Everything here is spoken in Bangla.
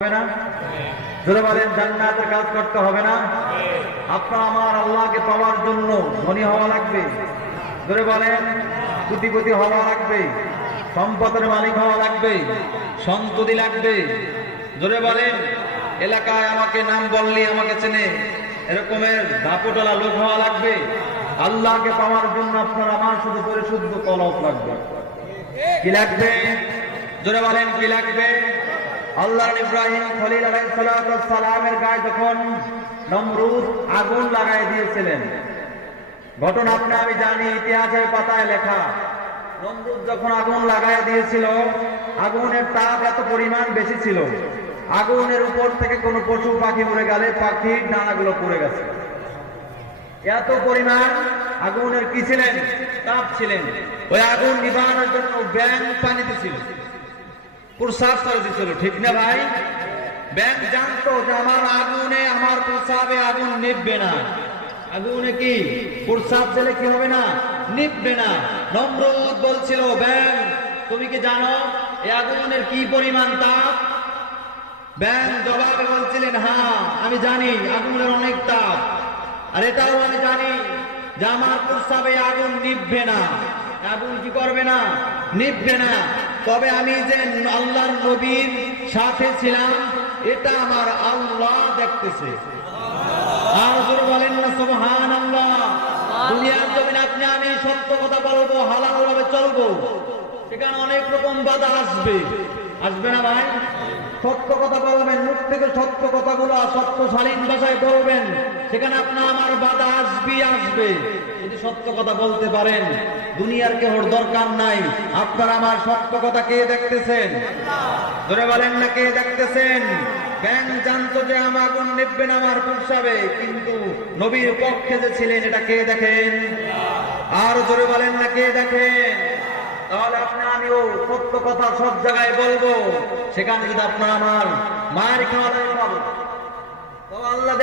হবে না? জোরে বলেন, জান্নাতের কাজ করতে হবে না? আপনার আমার আল্লাহকে পাওয়ার জন্য ধনী হওয়া লাগবে। জোরে বলেন, কোটিপতি হওয়া লাগবে, সম্পদের মালিক হওয়া লাগবে, সম্পত্তি লাগবে। জোরে বলেন, এলাকায় আমাকে নাম বললে আমাকে চেনে, এরকমের দাপটলা লোক হওয়া লাগবে। আল্লাহকে পাওয়ার জন্য আপনার আমার শুধু পরিশুদ্ধ কলব লাগবে। কি লাগবে? জোরে বলেন, কি লাগবে? আল্লাহ ইব্রাহিম খলিল আলাইহিস সালামের গায়ে যখন নমরুদ আগুন লাগাই দিয়েছিলেন, ঘটনা আপনি আমি জানি, ইতিহাসের পাতায় লেখা। নমরুদ যখন আগুন লাগাই দিয়েছিল, আগুনের তাপ এত পরিমাণ বেশি ছিল, আগুনের উপর থেকে কোনো পশু পাখি মরে গেলে পাখির ডানাগুলো পড়ে গেছে। এত পরিমাণ আগুনের কি ছিলেন? তাপ ছিলেন। ওই আগুন নিবানোর জন্য ব্যাঙ পানিতে ছিল, প্রসাব করে দিচ্ছিল। ঠিক না ভাই? ব্যাঙ জানতো যে আমার আগুনে, আমার প্রসাবে আগুন নিববে না। আগুনে কি প্রসাব দিলে কি হবে না? নিববে না। নমরুদ বলছিল, ব্যাঙ তুমি কি জানো এই আগুনের কি পরিমাণ তাপ? ব্যাঙ জবাবে বলছিলেন, হ্যাঁ আমি জানি আগুনের অনেক তাপ, আর এটাও আমি জানি যে আমার প্রসাবে আগুন নিববে না। আগুন কি করবে না? নিববে না। তবে আমি যে আল্লাহর নবীর সাথে ছিলাম, এটা আমার আল্লাহ দেখতেছে। আর জোরে বলেন না সুবহানাল্লাহ। দুনিয়ার জমিনে আপনি আমি সত্য কথা বলবো, হালাল ভাবে চলবো, সেখানে অনেক রকম বাধা আসবে। আসবে না ভাই? সত্য কথা বলবেন, মুখ থেকে সত্য কথাগুলো সত্য শালীন ভাষায় বলবেন, সেখানে আপনার আমার বাধা আসবেই আসবে। যদি সত্য কথা বলতে পারেন, দুনিয়ার কেহর দরকার নাই। আপনার আমার সত্য কথা কে দেখতেছেন? ধরে বলেন না, কে দেখতেছেন? ব্যাঙ জানতো যে আমার আগুন নিববে না আমার প্রসাবে, কিন্তু নবীর পক্ষে যে ছিলেন, এটা কে দেখেন? আর জোরে বলেন না, কে দেখেন? তাহলে আপনি আমিও সত্য কথা সব জায়গায় বলবো, সেখানে যদি আপনার আমার মায়ের খাওয়া দাওয়া পাবো, তো আল্লাহ